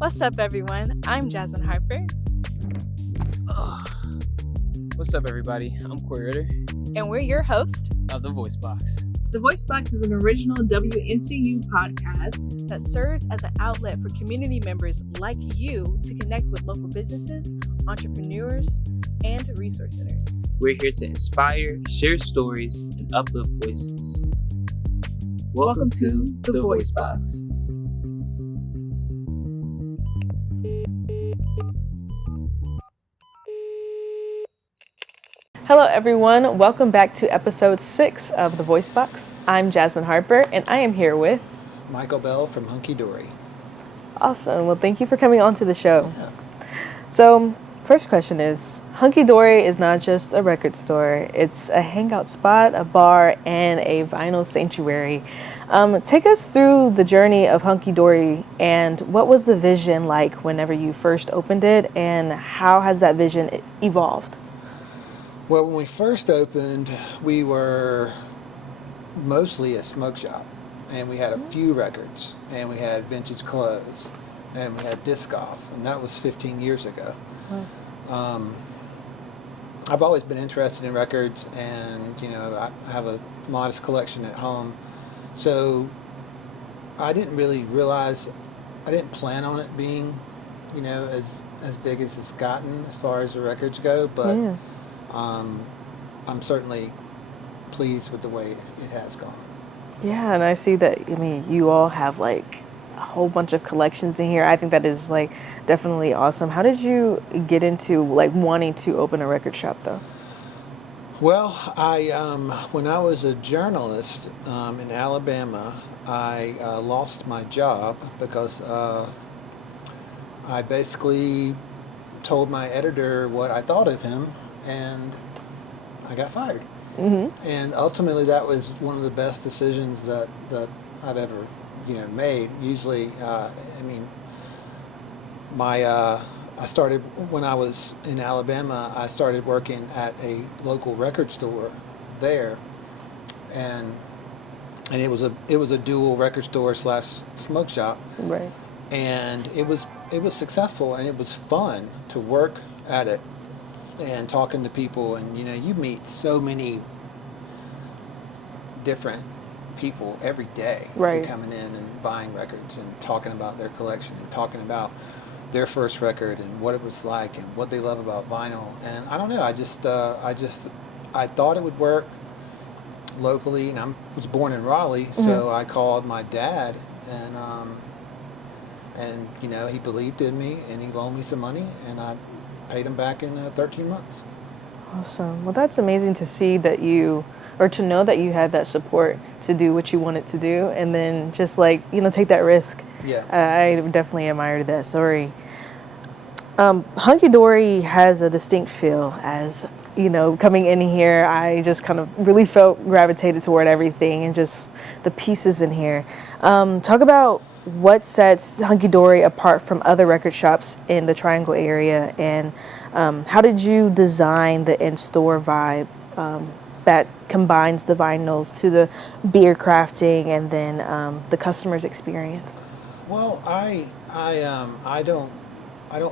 What's up, everyone? I'm Jasmine Harper, Ugh. What's up, everybody? I'm Corey Ritter and we're your host of the VoiceBox. The VoiceBox is an original WNCU podcast that serves as an outlet for community members like you to connect with local businesses, entrepreneurs, and resource centers. We're here to inspire, share stories, and uplift voices. Welcome to the VoiceBox. Hello, everyone. Welcome back to episode 6 of the VoiceBox. I'm Jasmine Harper, and I am here with Michael Bell from Hunky Dory. Awesome. Well, thank you for coming on to the show. Yeah. So, first question is, Hunky Dory is not just a record store. It's a hangout spot, a bar, and a vinyl sanctuary. Take us through the journey of Hunky Dory, and what was the vision like whenever you first opened it, and how has that vision evolved? Well, when we first opened, we were mostly a smoke shop, and we had a few records, and we had vintage clothes, and we had disc golf, and that was 15 years ago. I've always been interested in records, and I have a modest collection at home, so I didn't really realize, I didn't plan on it being, as big as it's gotten as far as the records go, but. Yeah. I'm certainly pleased with the way it has gone. Yeah, and I see that, you all have like a whole bunch of collections in here. I think that is like definitely awesome. How did you get into like wanting to open a record shop though? Well, when I was a journalist in Alabama, I lost my job because I basically told my editor what I thought of him, and I got fired. Mm-hmm. And ultimately, that was one of the best decisions that I've ever, made. Usually, I started when I was in Alabama. I started working at a local record store there, and it was a dual record store / smoke shop. Right. And it was successful, and it was fun to work at it and talking to people, and you meet so many different people every day. Right. Coming in and buying records and talking about their collection and talking about their first record and what it was like and what they love about vinyl. And I don't know, I thought it would work locally, and I was born in Raleigh, so I called my dad, and he believed in me, and he loaned me some money, and I paid him back in 13 months. Awesome. Well, that's amazing to see that to know that you had that support to do what you wanted to do, and then just take that risk. Yeah. I definitely admired that story. Hunky Dory has a distinct feel. As coming in here, I just kind of really felt gravitated toward everything and just the pieces in here. Talk about what sets Hunky Dory apart from other record shops in the Triangle area, and how did you design the in-store vibe that combines the vinyls to the beer crafting and then the customer's experience? Well, I don't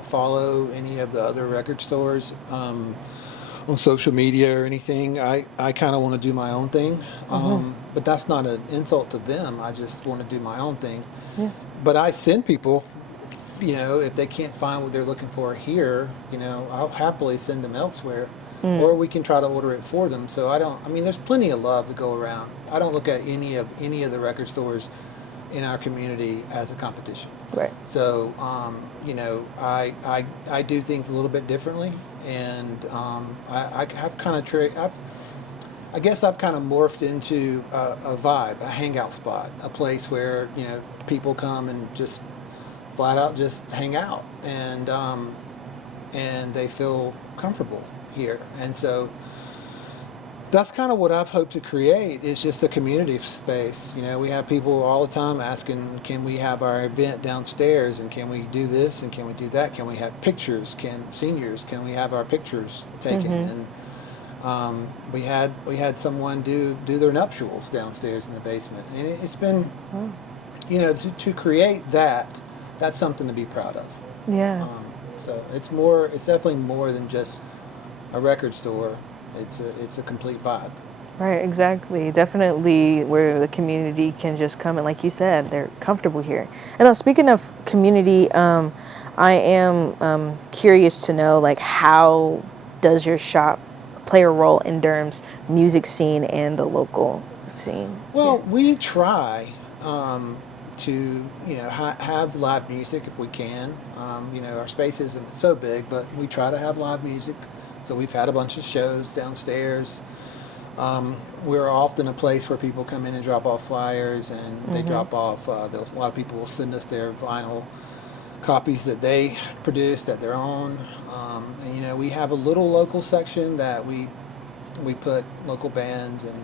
follow any of the other record stores on social media or anything. I kind of want to do my own thing, but that's not an insult to them. I just want to do my own thing. Yeah. But I send people, if they can't find what they're looking for here, I'll happily send them elsewhere, or we can try to order it for them. So there's plenty of love to go around. I don't look at any of the record stores in our community as a competition. Right. So, I do things a little bit differently, and I have kind of I guess I've kind of morphed into a vibe, a hangout spot, a place where people come and just flat out just hang out, and they feel comfortable here, and so that's kind of what I've hoped to create. Is just a community space. We have people all the time asking, can we have our event downstairs, and can we do this, and can we do that? Can we have pictures? Can we have our pictures taken? And we had someone do their nuptials downstairs in the basement, and it's been, to create that that's something to be proud of. Yeah. So it's definitely more than just a record store. It's a complete vibe. Right, exactly. Definitely where the community can just come and, like you said, they're comfortable here. And speaking of community, I am curious to know, like, how does your shop play a role in Durham's music scene and the local scene? Well, we try to have live music if we can. Our space isn't so big, but we try to have live music. So we've had a bunch of shows downstairs. We're often a place where people come in and drop off flyers, and they drop off. A lot of people will send us their vinyl copies that they produced at their own. And we have a little local section that we put local bands, and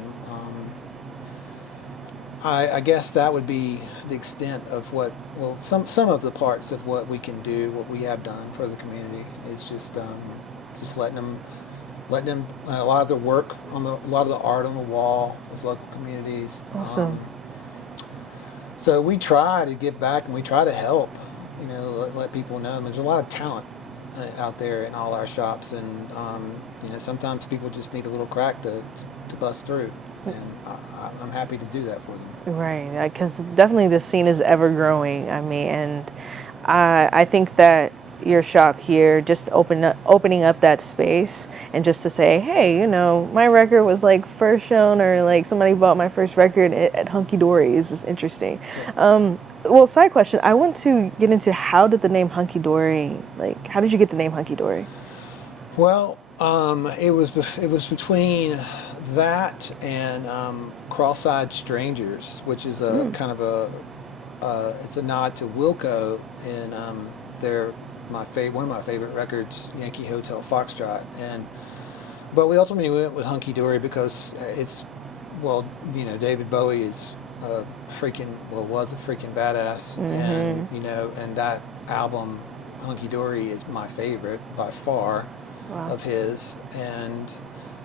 I guess that would be the extent of some of the parts of what we can do, what we have done for the community is just letting them a lot of the work a lot of the art on the wall as local communities. Awesome. So we try to give back, and we try to help, let people know. There's a lot of talent out there in all our shops, and sometimes people just need a little crack to bust through, and I'm happy to do that for them. Right, because definitely the scene is ever growing. I mean, and I think that your shop here, just opening up that space, and just to say, hey, my record was like first shown, or like somebody bought my first record at Hunky Dory is just interesting. Well, side question, I want to get into, how did the name Hunky Dory, like, how did you get the name Hunky Dory? Well, it was between that and Cross-Eyed Strangers, which is a kind of it's a nod to Wilco in one of my favorite records, Yankee Hotel Foxtrot. But we ultimately went with Hunky Dory because David Bowie is was a freaking badass, and that album Hunky Dory is my favorite by far. Wow. Of his, and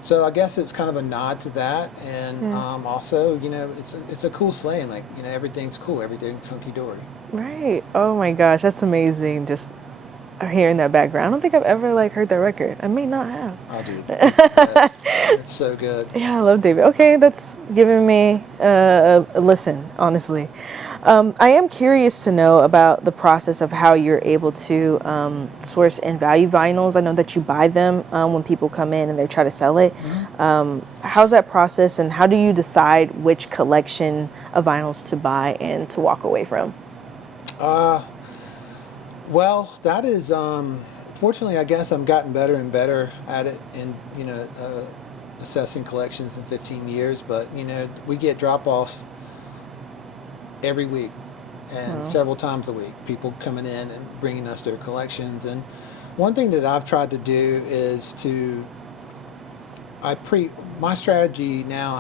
so I guess it's kind of a nod to that, and also it's a cool slang, like everything's cool, everything's hunky dory. Right. Oh my gosh, that's amazing. Just hearing that background. I don't think I've ever heard that record. I may not have. I do. It's so good. Yeah, I love David. Okay, that's giving me a listen, honestly. I am curious to know about the process of how you're able to source and value vinyls. I know that you buy them when people come in and they try to sell it. How's that process, and how do you decide which collection of vinyls to buy and to walk away from? Well, that is, fortunately, I guess I've gotten better and better at it in, assessing collections in 15 years. But, we get drop-offs every week and several times a week. People coming in and bringing us their collections. And one thing that I've tried to do is my strategy now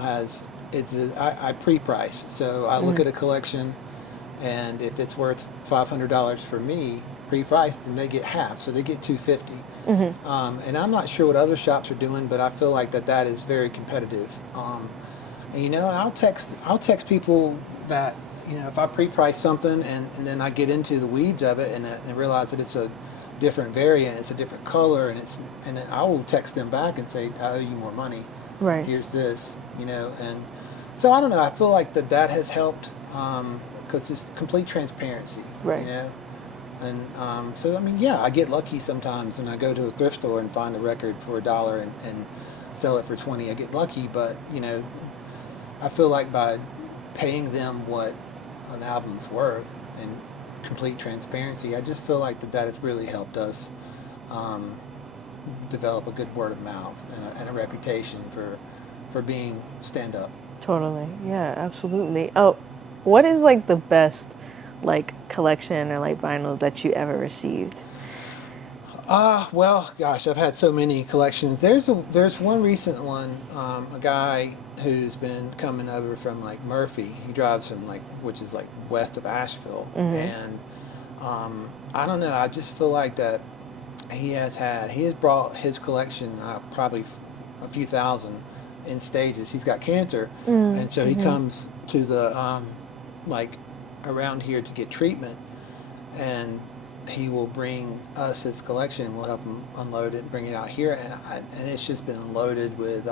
I pre-price. So I look at a collection, and if it's worth $500 for me, pre-priced, then they get half, so they get $250. And I'm not sure what other shops are doing, but I feel like that is very competitive. And I'll text people that if I pre-price something and then I get into the weeds of it and realize that it's a different variant, it's a different color, and then I will text them back and say, I owe you more money. Right. Here's this, and so I don't know. I feel like that has helped because it's complete transparency. Right. And so I mean, I get lucky sometimes when I go to a thrift store and find a record for $1 and sell it for $20. I get lucky, but I feel like by paying them what an album's worth and complete transparency, I just feel like that has really helped us develop a good word of mouth and a reputation for being stand-up. Totally. Yeah, absolutely. Oh, what is the best collection or vinyl that you ever received? Well, gosh, I've had so many collections. There's one recent one, a guy who's been coming over from Murphy. He drives from which is west of Asheville, and I don't know. I just feel like that he has brought his collection probably a few thousand in stages. He's got cancer, and so he comes to the around here to get treatment. and he will bring us his collection. We'll help him unload it and bring it out here, and it's just been loaded with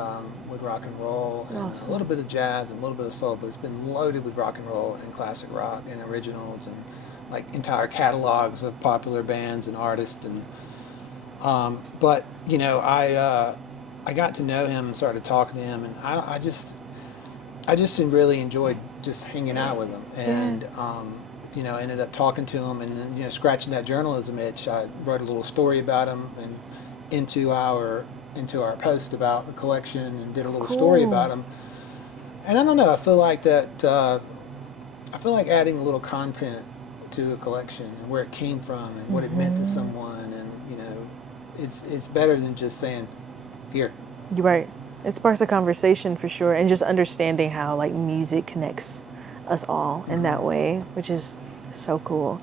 rock and roll and Awesome. a little bit of jazz and a little bit of soul, but it's been loaded with rock and roll and classic rock and originals and like entire catalogs of popular bands and artists. And but you know, I got to know him and started talking to him, and I just really enjoyed just hanging out with him, and you know, ended up talking to him, and you know, scratching that journalism itch. I wrote a little story about him and into our post about the collection, and did a little story about him. And I don't know, I feel like that. I feel like adding a little content to the collection and where it came from and what it meant to someone, and you know, it's better than just saying, here. You're right. It sparks a conversation for sure, and just understanding how like music connects us all in that way, which is so cool.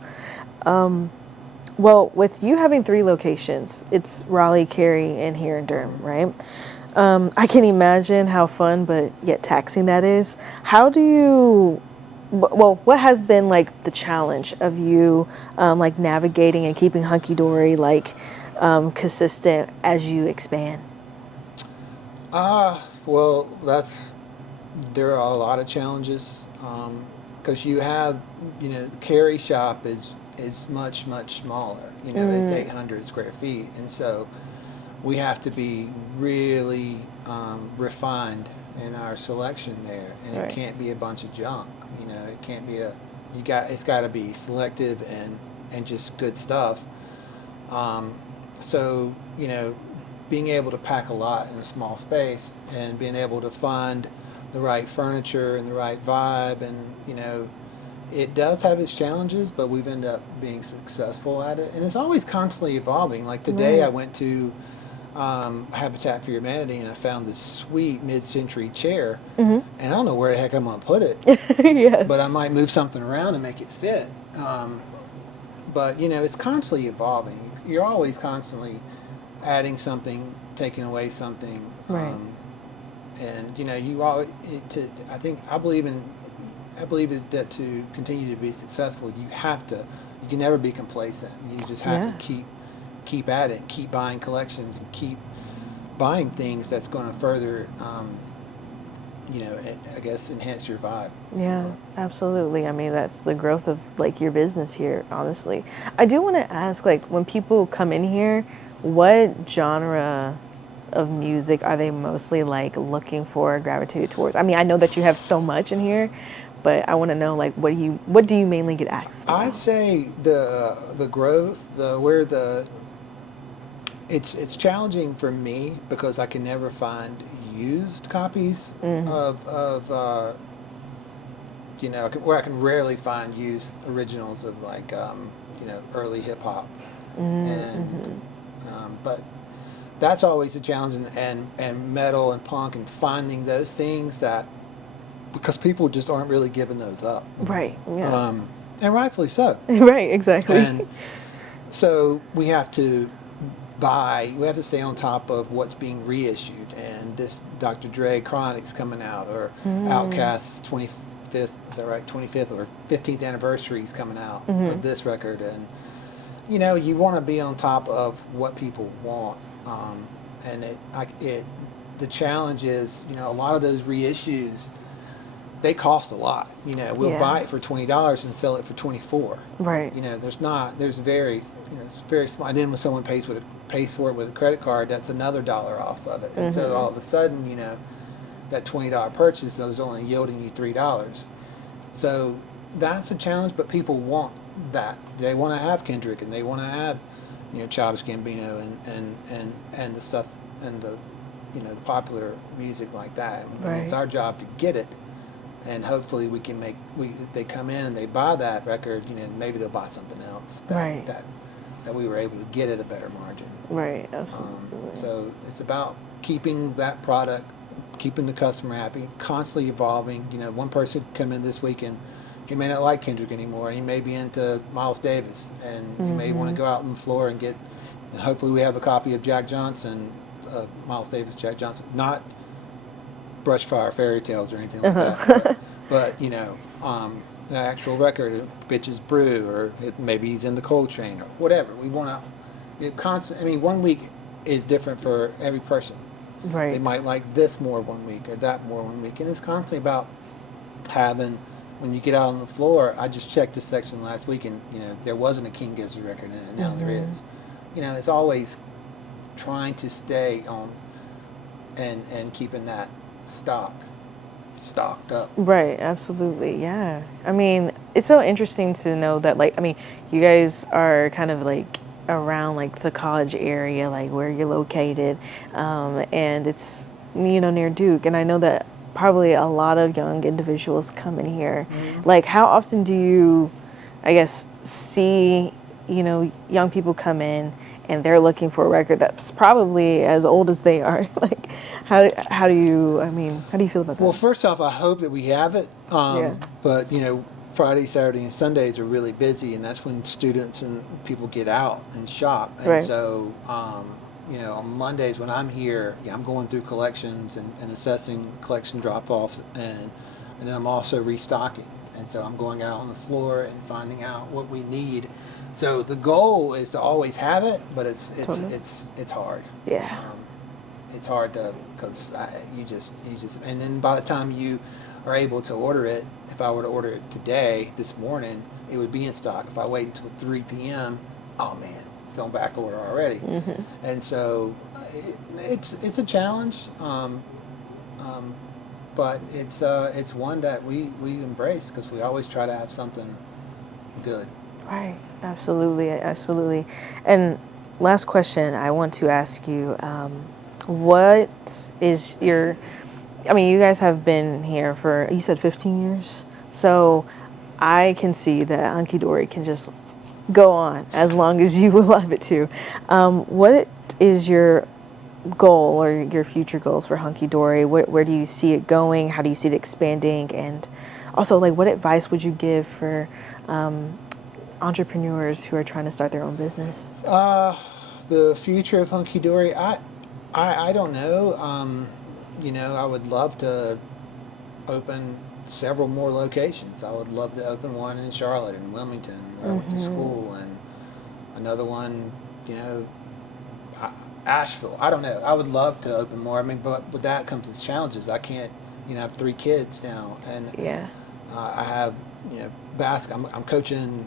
Well, with you having 3 locations, it's Raleigh, Cary, and here in Durham, right? I can imagine how fun but yet taxing that is. How do you, well, what has been like the challenge of you like navigating and keeping Hunky Dory like consistent as you expand? Well, there are a lot of challenges, because you have, you know, the Cary shop is much smaller. You know, it's 800 square feet, and so we have to be really refined in our selection there, and Right. it can't be a bunch of junk. You know, it can't be it's got to be selective and just good stuff. So you know, being able to pack a lot in a small space and being able to find the right furniture and the right vibe, and you know, it does have its challenges, but we've ended up being successful at it, and it's always constantly evolving. Like today, I went to Habitat for Humanity, and I found this sweet mid-century chair, and I don't know where the heck I'm going to put it, Yes. but I might move something around and make it fit. But you know, it's constantly evolving. You're always constantly adding something, taking away something, Right. and you know, I believe that to continue to be successful, you can never be complacent. You just have to keep at it, keep buying collections, and keep buying things that's going to further, you know, I guess enhance your vibe. Yeah, absolutely. I mean, that's the growth of like your business here, honestly. I do want to ask, like, when people come in here, what genre of music are they mostly like looking for, gravitated towards? I mean, I know that you have so much in here, but I want to know, like, what do you mainly get asked about? I'd say the growth, it's challenging for me because I can never find used copies of you know, where I can rarely find used originals of like you know, early hip hop, and but that's always a challenge, and metal and punk, and finding those things that, because people just aren't really giving those up. Right. Yeah. And rightfully so. Right. Exactly. And so we have to stay on top of what's being reissued, and this Dr. Dre Chronic's coming out, or Outkast's 25th, is that right, 25th or 15th anniversary is coming out of this record, and you know, you want to be on top of what people want, and the challenge is, you know, a lot of those reissues, they cost a lot. You know, we'll buy it for $20 and sell it for $24. Right. You know, it's very small. And then when someone pays for it with a credit card, that's another dollar off of it. And so all of a sudden, you know, that $20 purchase is only yielding you $3. So that's a challenge, but people want that. They want to have Kendrick, and they want to have, you know, Childish Gambino and the stuff, and the, you know, the popular music like that. And it's our job to get it. And hopefully they come in and they buy that record, you know, maybe they'll buy something else that we were able to get at a better margin. Right, absolutely. So it's about keeping that product, keeping the customer happy, constantly evolving. You know, one person come in this week and he may not like Kendrick anymore, and he may be into Miles Davis, and you may want to go out on the floor and get, and hopefully we have a copy of Jack Johnson, Miles Davis, Jack Johnson, not Brushfire Fairy Tales or anything like that. But you know, the actual record, Bitches Brew, or maybe he's in the cold chain, or whatever. We want to constant. I mean, 1 week is different for every person. Right. They might like this more 1 week or that more 1 week, and it's constantly about having. When you get out on the floor, I just checked this section last week, and there wasn't a King Gizzard record in it, and now there is. It's always trying to stay on and keeping that stocked up. Right, absolutely, yeah. I mean, it's so interesting to know that, like, I mean, you guys are kind of like around like the college area, like where you're located, and it's near Duke, and I know that probably a lot of young individuals come in here. Like, how often do you, I guess, see young people come in and they're looking for a record that's probably as old as they are? Like, how do you feel about that? Well, first off, I hope that we have it. Yeah. But Friday, Saturday, and Sundays are really busy, and that's when students and people get out and shop. And Right. so, on Mondays when I'm here, I'm going through collections and assessing collection drop-offs, and then I'm also restocking. And so I'm going out on the floor and finding out what we need. So the goal is to always have it, but it's Totally. it's hard. Yeah. It's hard because you just and then by the time you are able to order it, if I were to order it today, this morning, it would be in stock. If I wait until 3 p.m., oh man, it's on back order already. And so it's a challenge, but it's one that we embrace because we always try to have something good. Right, absolutely. And last question I want to ask you, what is you guys have been here for, you said 15 years? So I can see that Hunky Dory can just go on as long as you will allow it to. What is your goal or your future goals for Hunky Dory? Where do you see it going? How do you see it expanding? And also, like, what advice would you give for entrepreneurs who are trying to start their own business? The future of Hunky Dory, I don't know. I would love to open several more locations. I would love to open one in Charlotte and Wilmington, where I went to school, and another one, Asheville. I don't know. I would love to open more. I mean, but with that comes its challenges. I can't, I have 3 kids now, and Yeah. I have, I'm coaching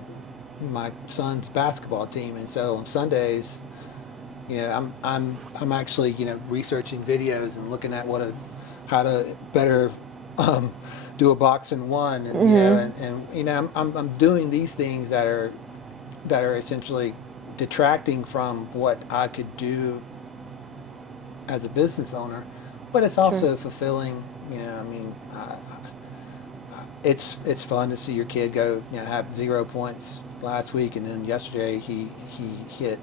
my son's basketball team, and so on Sundays, I'm actually researching videos and looking at how to better do a box and one, and I'm doing these things that are essentially detracting from what I could do as a business owner, but it's also fulfilling. It's fun to see your kid go, have 0 points last week, and then yesterday he hit.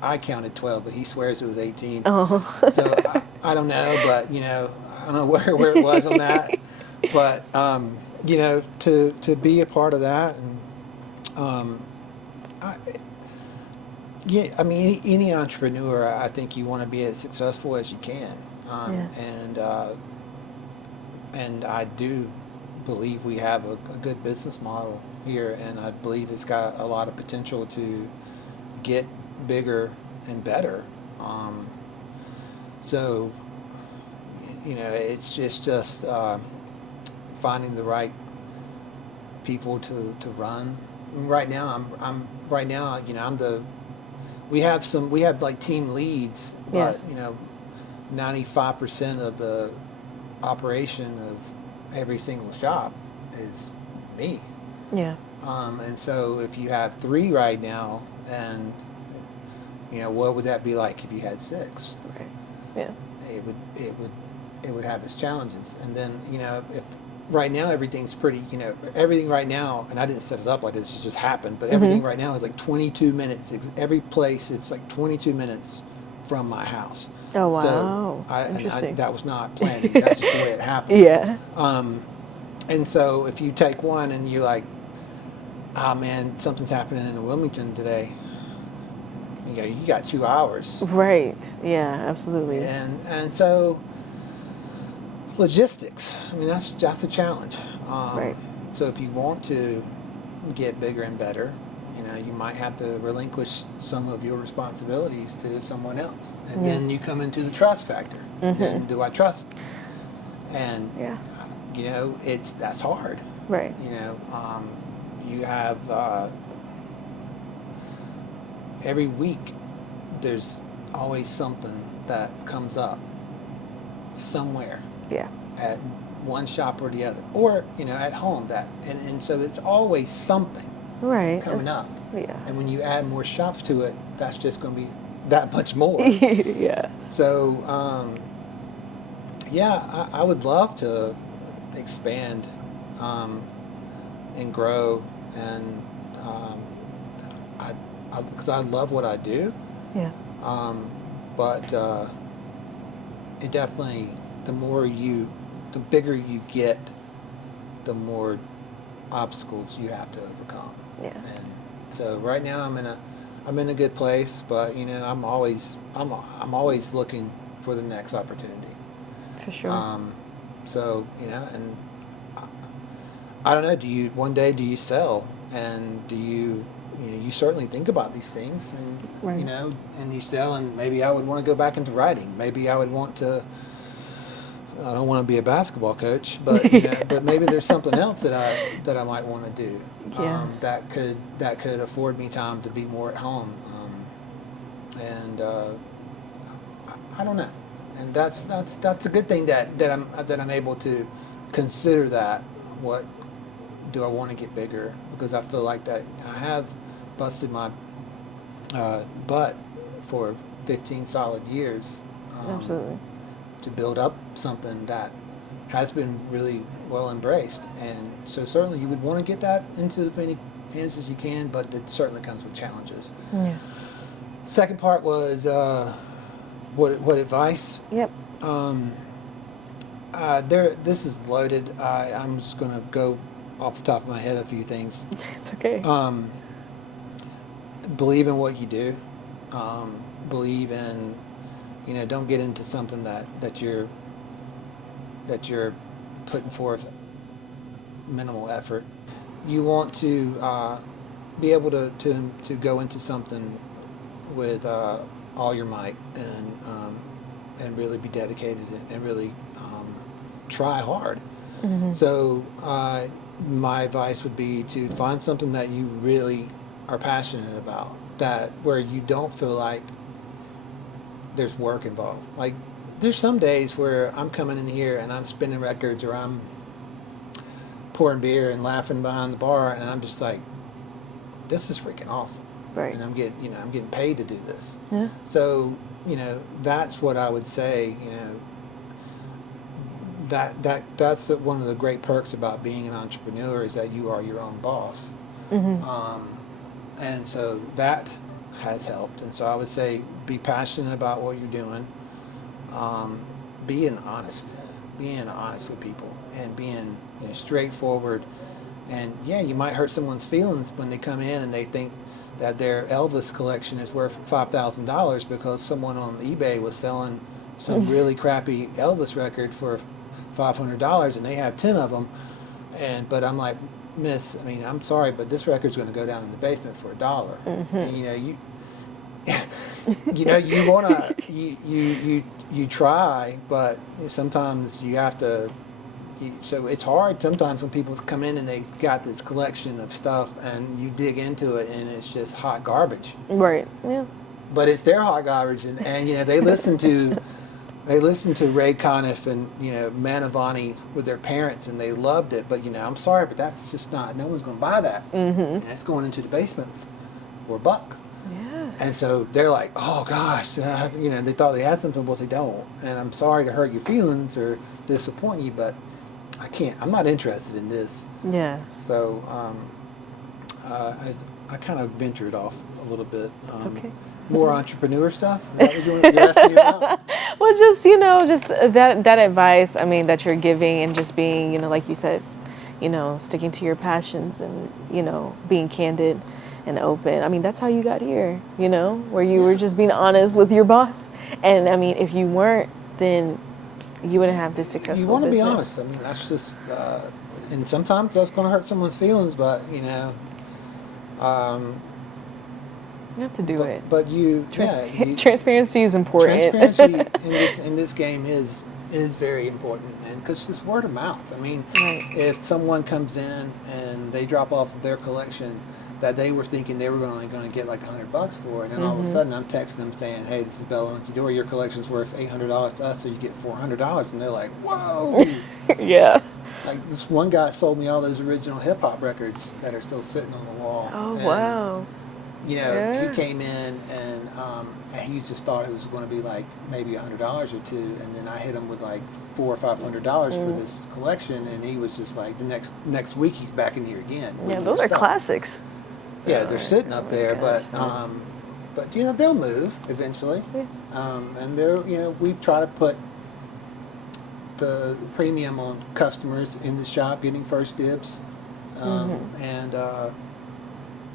I counted 12, but he swears it was 18. Oh. So I don't know, but I don't know where it was on that, but to be a part of that, and any entrepreneur, I think you want to be as successful as you can, and I do believe we have a good business model here, and I believe it's got a lot of potential to get bigger and better. So it's just finding the right people to run. Right now, we have like team leads, but 95% of the operation of every single shop is me. Yeah. And so if you have 3 right now, and what would that be like if you had 6? Right. Yeah. It would have its challenges. And then if right now everything's pretty, everything right now, and I didn't set it up like this, it just happened, but everything right now is like 22 minutes. Every place, it's like 22 minutes from my house. Oh, wow. So Interesting. that was not planning. That's just the way it happened. Yeah. And so if you take one and you're like, oh man, something's happening in Wilmington today, you got 2 hours. Right. Yeah, absolutely. And so logistics, that's a challenge. Right. So if you want to get bigger and better, you might have to relinquish some of your responsibilities to someone else. And then you come into the trust factor. And do I trust? And, that's hard. Right. You have, every week, there's always something that comes up somewhere. Yeah. At one shop or the other, or at home. And so it's always something coming up. Yeah. And when you add more shops to it, that's just going to be that much more. Yeah. So I would love to expand and grow, and because I love what I do. Yeah. But it definitely, the bigger you get, the more obstacles you have to overcome. Yeah. And so right now I'm in a good place, but I'm always looking for the next opportunity. For sure. So and I don't know. One day do you sell, and do you certainly think about these things, and Right. and you sell, and maybe I would want to go back into writing. Maybe I would want to. I don't want to be a basketball coach, but but maybe there's something else that I might want to do. Yes. That could afford me time to be more at home, and I don't know, and that's a good thing that I'm able to consider that. What do I want to get bigger? Because I feel like that I have busted my butt for 15 solid years. Absolutely. To build up something that has been really well embraced. And so certainly you would want to get that into as many hands as you can, but it certainly comes with challenges. Yeah. Second part was what advice? Yep. This is loaded. I'm just going to go off the top of my head a few things. It's okay. Believe in what you do. Believe in, don't get into something that you're putting forth minimal effort. You want to be able to go into something with all your might, and really be dedicated, and really try hard. Mm-hmm. So my advice would be to find something that you really are passionate about, where you don't feel like there's work involved. Like, there's some days where I'm coming in here and I'm spinning records, or I'm pouring beer and laughing behind the bar, and I'm just like, this is freaking awesome. Right. And I'm getting paid to do this. Yeah. So, that's what I would say, that's one of the great perks about being an entrepreneur, is that you are your own boss. Mm-hmm. And so that has helped. And so I would say, be passionate about what you're doing. Being honest with people, and being straightforward. And you might hurt someone's feelings when they come in and they think that their Elvis collection is worth $5,000 because someone on eBay was selling some really crappy Elvis record for $500, and they have 10 of them. But I'm like, Miss, I'm sorry, but this record's going to go down in the basement for $1. Mm-hmm. And, you want to, you try, but sometimes you have to. So it's hard sometimes when people come in and they got this collection of stuff, and you dig into it and it's just hot garbage. Right. Yeah. But it's their hot garbage, and they listen to Ray Conniff and Manavani with their parents, and they loved it. But I'm sorry, but that's just not. No one's going to buy that. Mm-hmm. And it's going into the basement for $1. Yes. And so they're like, oh gosh, they thought they had something, but they don't. And I'm sorry to hurt your feelings or disappoint you, but I can't. I'm not interested in this. Yes. So I kind of ventured off a little bit. It's okay. More entrepreneur stuff? Is that what you're asking me about? Well, just that advice, that you're giving, and just being, like you said, sticking to your passions, and, being candid and open. That's how you got here, where you were just being honest with your boss. And, if you weren't, then you wouldn't have this successful You want to business. be honest. That's just, and sometimes that's going to hurt someone's feelings, but you know, You have to do it. but you, Transparency is important. transparency in this game is very important, and because it's word of mouth. I mean, Right. if someone comes in and they drop off their collection that they were thinking they were only going to get like $100 for, and then all of a sudden I'm texting them saying, "Hey, this is Bella Hunky Dory. Your collection's worth $800 to us, so you get $400," and they're like, "Whoa!" Yeah. Like this one guy sold me all those original hip hop records that are still sitting on the wall. Oh, And, wow. You know, Yeah. he came in and he just thought it was going to be like maybe $100 or two, and then I hit him with like $400 or $500 for this collection, and he was just like, the next week he's back in here again. Yeah, with those his are stuff. classics. Yeah, they're sitting up there, gosh. but you know they'll move eventually, Yeah. and they're, you know, we try to put the premium on customers in the shop getting first dibs, and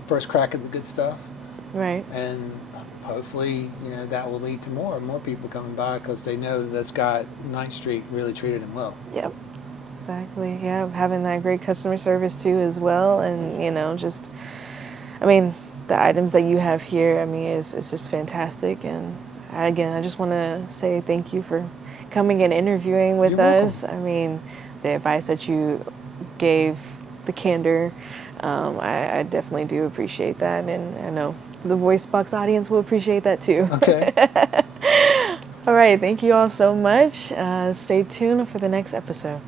first crack at the good stuff, Right. and hopefully, you know, that will lead to more people coming by because they know that this guy at 9th Street really treated them well. Yep. Exactly. Yeah, having that great customer service too as well, and you know, just, I mean, the items that you have here, I mean, it's just fantastic. And again, I just want to say thank you for coming and interviewing with You're welcome. us. I mean, the advice that you gave, the candor, I definitely do appreciate that, and I know the VoiceBox audience will appreciate that too. Okay. All right, thank you all so much. Stay tuned for the next episode.